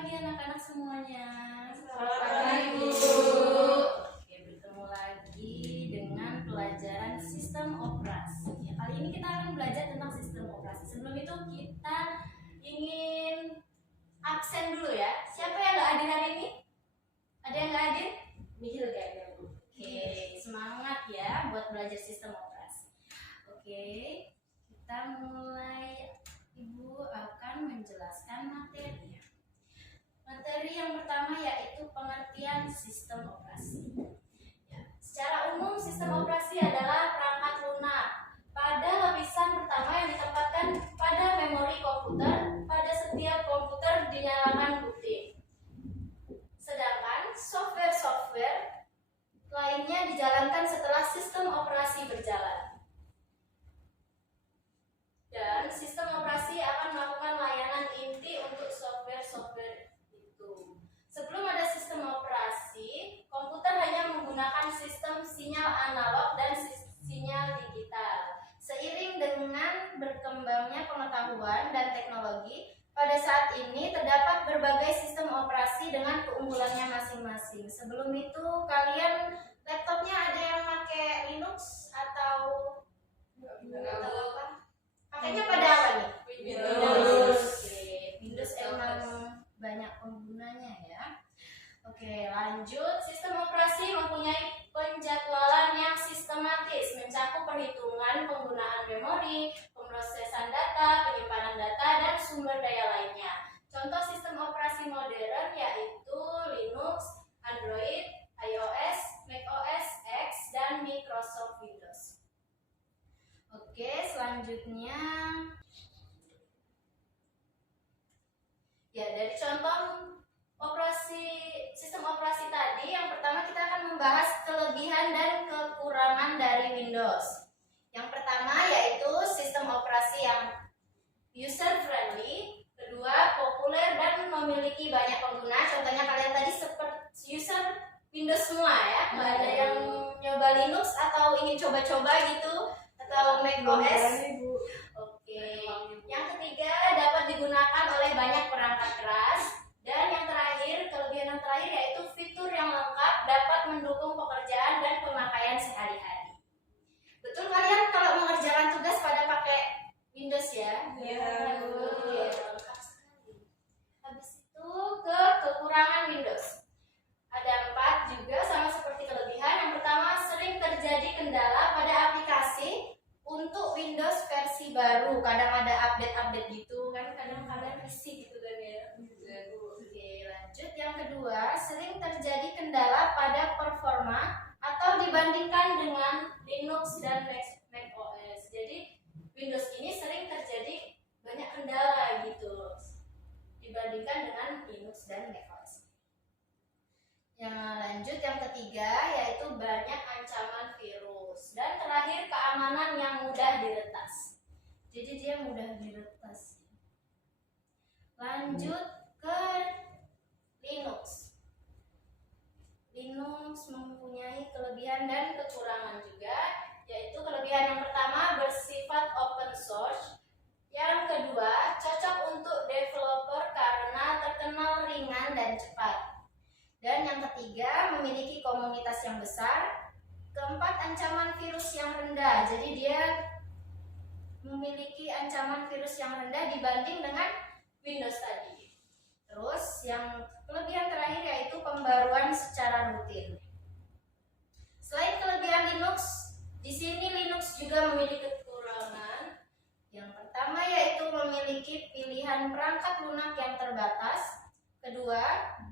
pagi anak-anak semuanya. Selamat pagi, Bu. Oke, bertemu lagi dengan pelajaran sistem operasi. Ya, kali ini kita akan belajar tentang sistem operasi. Sebelum itu kita ingin absen dulu ya. Siapa yang nggak hadir hari ini? Ada yang nggak hadir? Nihil kayaknya, Bu. Oke, semangat ya buat belajar sistem operasi. Oke, kita mulai. Ibu akan menjelaskan materinya. Materi yang pertama yaitu pengertian sistem operasi. Ya, secara umum sistem operasi adalah perangkat lunak pada lapisan pertama yang ditempatkan pada memori komputer. Pada setiap komputer dinyalakan butir. Sedangkan software lainnya dijalankan setelah sistem operasi berjalan. Dan sistem operasi akan melakukan layanan inti untuk software itu. Sebelum ada sistem operasi, komputer hanya menggunakan sistem sinyal analog dan sinyal digital. Seiring dengan berkembangnya pengetahuan dan teknologi, pada saat ini terdapat berbagai sistem operasi dengan keunggulannya masing-masing. Sebelum itu, kalian laptopnya ada yang pakai Linux atau apa? Pakainya pada apa nih? Windows. Oke, Windows emang banyak penggunanya ya. Oke, lanjut. Sistem operasi mempunyai penjadwalan yang sistematis, mencakup perhitungan penggunaan memori, pemrosesan data, penyimpanan data, dan sumber daya lainnya. Contoh sistem operasi modern yaitu Linux, Android, iOS, macOS X, dan Microsoft Windows. Oke, selanjutnya ya, dari contoh sistem operasi tadi, yang pertama kita akan membahas kelebihan dan kekurangan dari Windows. Yang pertama yaitu sistem operasi yang user friendly, kedua populer dan memiliki banyak pengguna. Contohnya kalian tadi seperti user Windows semua ya, nggak ada yang nyoba Linux atau ingin coba-coba gitu atau macOS. Oke. Yang ketiga, dapat digunakan oleh banyak perangkat keras. Dan yang terakhir, kelebihan yang terakhir yaitu fitur yang lengkap dapat mendukung pekerjaan dan pemakaian sehari-hari. Betul kalian kalau mengerjakan tugas pada pakai Windows ya? Iya. Oke, lengkap sekali. Habis itu ke kekurangan Windows. Ada 4 juga sama seperti kelebihan. Yang pertama, sering terjadi kendala pada aplikasi untuk Windows versi baru. Kadang ada update-update gitu kan, kadang kalian risih gitu kan ya. Oke, lanjut. Yang kedua, sering terjadi kendala pada performa atau dibandingkan dengan Linux dan macOS. Jadi Windows ini sering terjadi banyak kendala gitu dibandingkan dengan Linux dan macOS. Yang lanjut, yang ketiga yaitu banyak ancaman virus. Dan terakhir, keamanan yang mudah diretas. Jadi dia mudah diretas. Lanjut ke Linux. Linux mempunyai kelebihan dan kekurangan juga, yaitu kelebihan yang pertama bersifat open source. Yang kedua, cocok untuk developer karena terkenal ringan dan cepat. Dan yang ketiga, memiliki komunitas yang besar. Keempat, ancaman virus yang rendah. Jadi dia memiliki ancaman virus yang rendah dibanding dengan Windows tadi. Terus yang kelebihan terakhir yaitu pembaruan secara rutin. Selain kelebihan Linux, di sini Linux juga memiliki kekurangan. Yang pertama yaitu memiliki pilihan perangkat lunak yang terbatas. Kedua,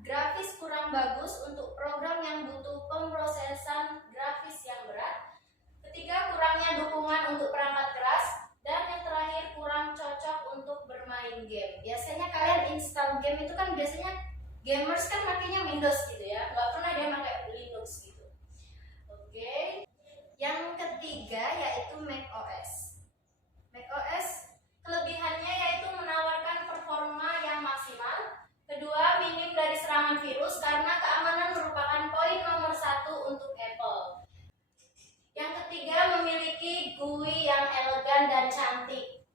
grafis kurang bagus untuk program yang butuh pemrosesan grafis yang berat. Ketiga, kurangnya dukungan untuk perangkat keras. Dan yang terakhir, kurang cocok untuk bermain game. Biasanya kalian install game itu kan biasanya gamers kan makanya Windows gitu ya, nggak pernah dia pakai Linux gitu. Oke. Yang ketiga yaitu macOS. macOS kelebihannya yaitu menawarkan performa yang maksimal. Kedua, minim dari serangan virus karena keamanan merupakan poin nomor 1 untuk Apple. Yang ketiga, memiliki GUI yang elegan dan cantik.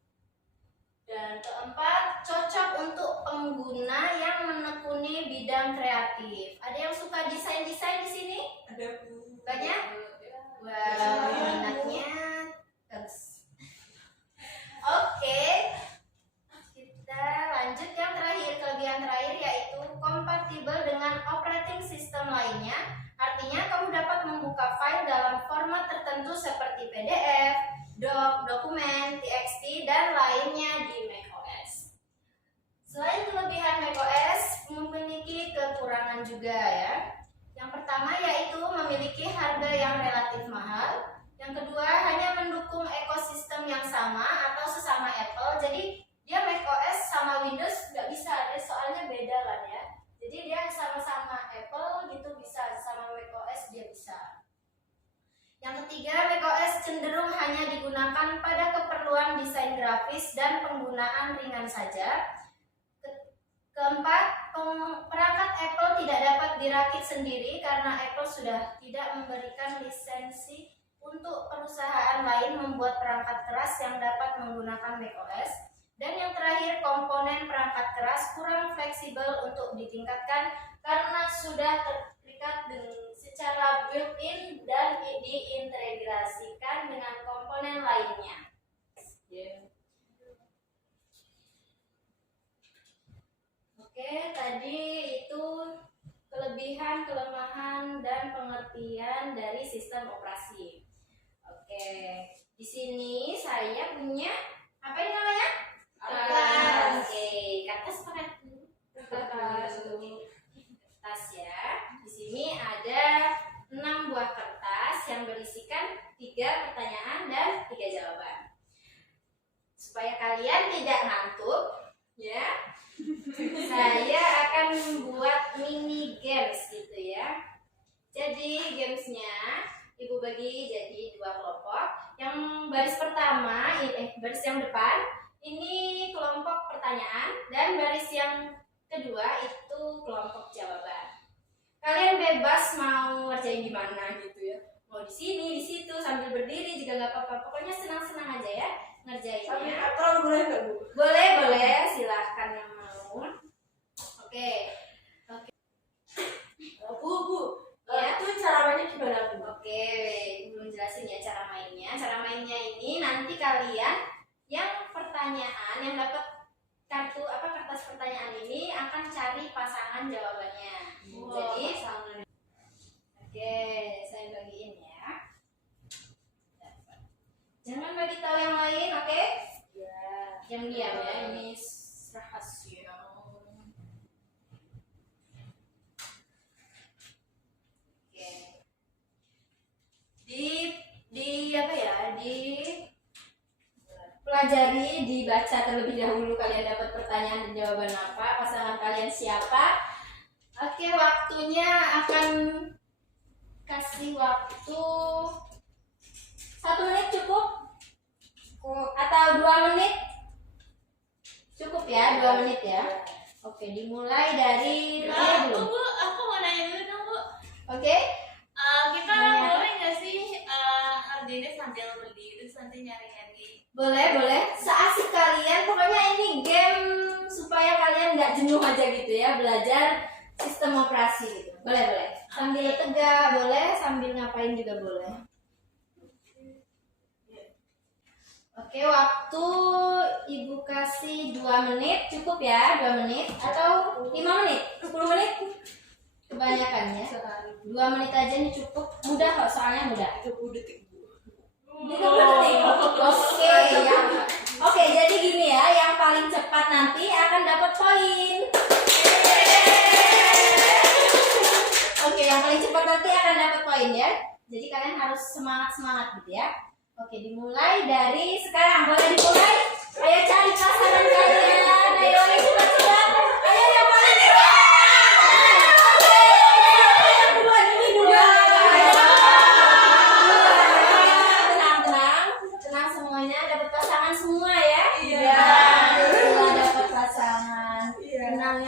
Dan keempat, cocok untuk pengguna yang menekuni dan kreatif. Ada yang suka desain-desain di sini? Ada Bu. Banyak? Wah, minatnya bagus. Oke, kita lanjut yang terakhir. Kelebihan terakhir yaitu kompatibel dengan operating system lainnya. Artinya kamu dapat membuka file dalam format tertentu seperti PDF, doc, dokumen, TXT, dan lainnya di macOS. Selain kelebihan macOS, memiliki kekurangan juga ya. Yang pertama yaitu memiliki harga yang relatif mahal. Yang kedua hanya mendukung ekosistem yang sama atau sesama Apple. Jadi dia macOS sama Windows nggak bisa, dia soalnya beda kan ya. Jadi dia sama-sama Apple gitu bisa, sama macOS dia bisa. Yang ketiga, macOS cenderung hanya digunakan pada keperluan desain grafis dan penggunaan ringan saja. Keempat, perangkat Apple tidak dapat dirakit sendiri karena Apple sudah tidak memberikan lisensi untuk perusahaan lain membuat perangkat keras yang dapat menggunakan macOS. Dan yang terakhir, komponen perangkat keras kurang fleksibel untuk ditingkatkan karena sudah terikat secara built-in dan diintegrasikan dengan komponen lainnya. Oke, tadi itu kelebihan, kelemahan, dan pengertian dari sistem operasi. Oke, di sini saya punya apa ini namanya? Kertas. Oke, kertas pakai kertas ya. Di sini ada 6 buah kertas yang berisikan 3 pertanyaan dan 3 jawaban. Supaya kalian tidak ngantuk, ya, saya akan membuat mini games gitu ya. Jadi gamesnya Ibu bagi jadi 2 kelompok. Yang baris pertama, baris yang depan ini kelompok pertanyaan dan baris yang kedua itu kelompok jawaban. Kalian bebas mau ngerjain gimana gitu ya. Mau di sini, di situ, sambil berdiri juga nggak apa-apa. Pokoknya senang-senang aja ya ngerjainnya. Sambil atau boleh nggak Bu? Boleh, boleh. Silahkan yang mau. Oke. Bu. Ya. Itu cara mainnya gimana Bu? Oke, belum jelasin ya cara mainnya. Cara mainnya ini nanti kalian yang pertanyaan yang dapat kertas pertanyaan ini akan cari pasangan jawabannya. Jadi pasangan. oke, saya bagiin ya. Jangan bagi tahu yang lain, oke? Ya. Diam-diam ya, ini rahasia. Oke. Di apa ya? Pelajari, dibaca terlebih dahulu kalian dapat pertanyaan dan jawaban apa, pasangan kalian siapa. Oke, waktunya akan kasih waktu 1 menit cukup? Atau 2 menit? Cukup ya, 2 menit ya. Oke, dimulai dari dulu. Bu, aku mau nanya dulu dong Bu. Oke? Kita Nanya. boleh nggak sih ngerjainnya sambil berdiri terus nanti nyari-nyari? Boleh. Seasik kalian, pokoknya ini game supaya kalian nggak jenuh aja gitu ya, belajar sistem operasi gitu. Boleh. Sambil tegak boleh, sambil ngapain juga boleh. Oke, waktu Ibu kasih 2 menit, cukup ya 2 menit atau 5 menit, 10 menit? Kebanyakan ya. 2 menit aja nih cukup, mudah kok soalnya mudah. 30 detik Bu. 30 detik. Oke, jadi gini ya, yang paling cepat nanti akan dapat poin. Oke, yang paling cepat nanti akan dapat poin ya. Jadi kalian harus semangat gitu ya. Oke, dimulai dari sekarang. Boleh dimulai? Ayo cari pasangan kalian. Ayo cepat. Ayo yang paling cepat. Tenang semuanya, dapat pasangan semua ya. Iya. Setelah dapat pasangan. Tenang,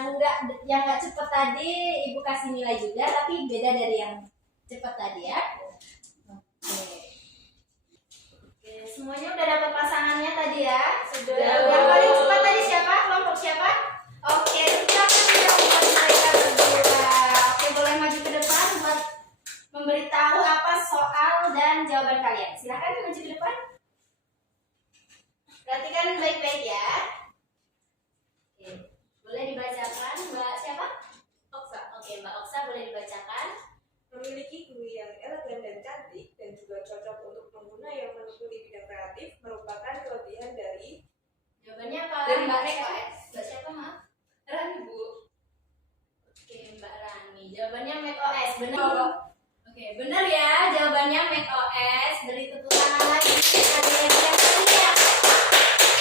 yang nggak cepet tadi Ibu kasih nilai juga, tapi beda dari yang cepet tadi ya. Oke, semuanya udah dapat pasangannya tadi ya. Sudah. Yang paling cepat tadi siapa? Kelompok siapa? Oke, silakan kita buat mereka berdua. Silakan maju ke depan. Perhatikan baik-baik ya. Oke. Boleh dibacakan Mbak siapa? Oksa. Oke, Mbak Oksa boleh dibacakan. Memiliki guru yang elegan dan cantik dan juga cocok untuk pengguna yang menekuni bidang kreatif merupakan kelebihan dari Jawabannya apa? Dari Mbak Mbak siapa? Eka. Mbak siapa, Maaf? Rani, Bu. Oke, Mbak Rani. Jawabannya macOS. Benar. Oke, benar ya. Jawabannya macOS. Beri tepuk tangan lagi. Ada yang siap lagi ya?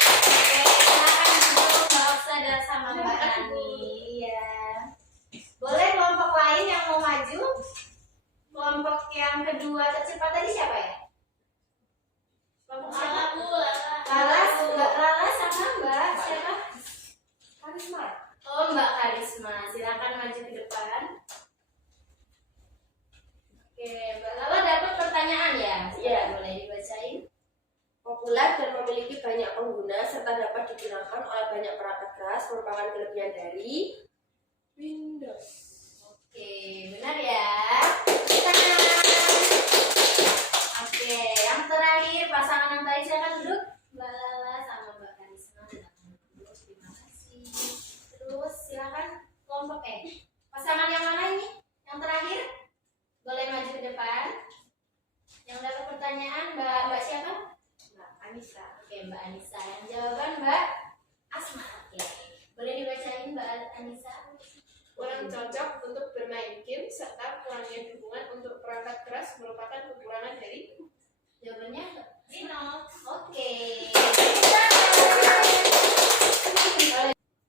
Oke, silakan duduk Mbak Oksa dan sama Mbak Rani. Ya. Boleh kelompok lain yang mau maju? Kelompok yang kedua tercepat tadi siapa ya? Kelompok siapa? Lala, Bu, Lala. Mbak Lala sama Mbak siapa? Karisma. Oh, Mbak Karisma, silakan maju ke depan. Oke, Mbak Lala dapat pertanyaan ya? Iya. Boleh dibacain. Populer dan memiliki banyak pengguna serta dapat digunakan oleh banyak perangkat keras merupakan kelebihan dari Windows. Oke, benar ya. Tepuk tangan. Oke, yang terakhir pasangan yang tadi silakan duduk. Mbak Lala sama Mbak Karisma. Terima kasih. Terus silakan kelompok pasangan yang mana ini? Yang terakhir? Boleh maju ke depan. Yang dapat pertanyaan Mbak siapa? Mbak Anissa. Oke, Mbak Anissa. Yang jawaban Mbak Asma. Oke. Boleh dibacain Mbak Anissa? Kurang cocok untuk bermain game serta kurangnya dukungan untuk perangkat keras merupakan kekurangan dari Jawabannya Linux. oke.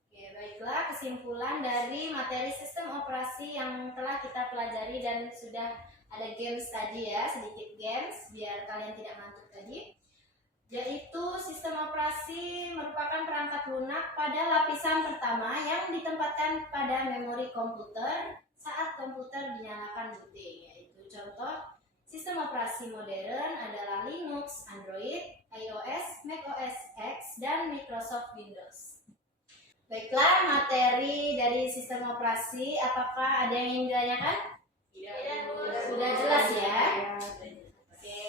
Oke, baiklah kesimpulan dari materi sistem operasi yang telah kita pelajari dan sudah ada games tadi ya, sedikit games biar kalian tidak ngantuk tadi. Yaitu sistem operasi merupakan perangkat lunak pada lapisan pertama yang ditempatkan pada memori komputer saat komputer dinyalakan booting. Yaitu contoh sistem operasi modern adalah Linux, Android, iOS, macOS X, dan Microsoft Windows. Baiklah, materi dari sistem operasi, apakah ada yang ingin ditanyakan? Tidak, Bu. Sudah jelas ya? Oke.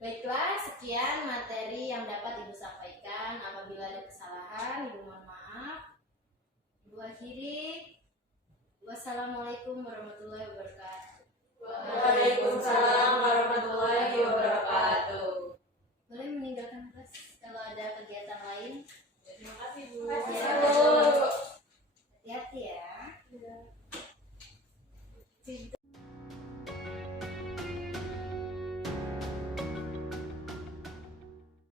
Baiklah, sekian materi yang dapat Ibu sampaikan. Apabila ada kesalahan, Ibu mohon maaf. Ibu akhiri. Wassalamualaikum warahmatullahi wabarakatuh. Waalaikumsalam warahmatullahi wabarakatuh. Boleh meninggalkan kelas kalau ada kegiatan lain. Terima kasih, Bu. Terima kasih, Ya. Bu. Hati-hati ya.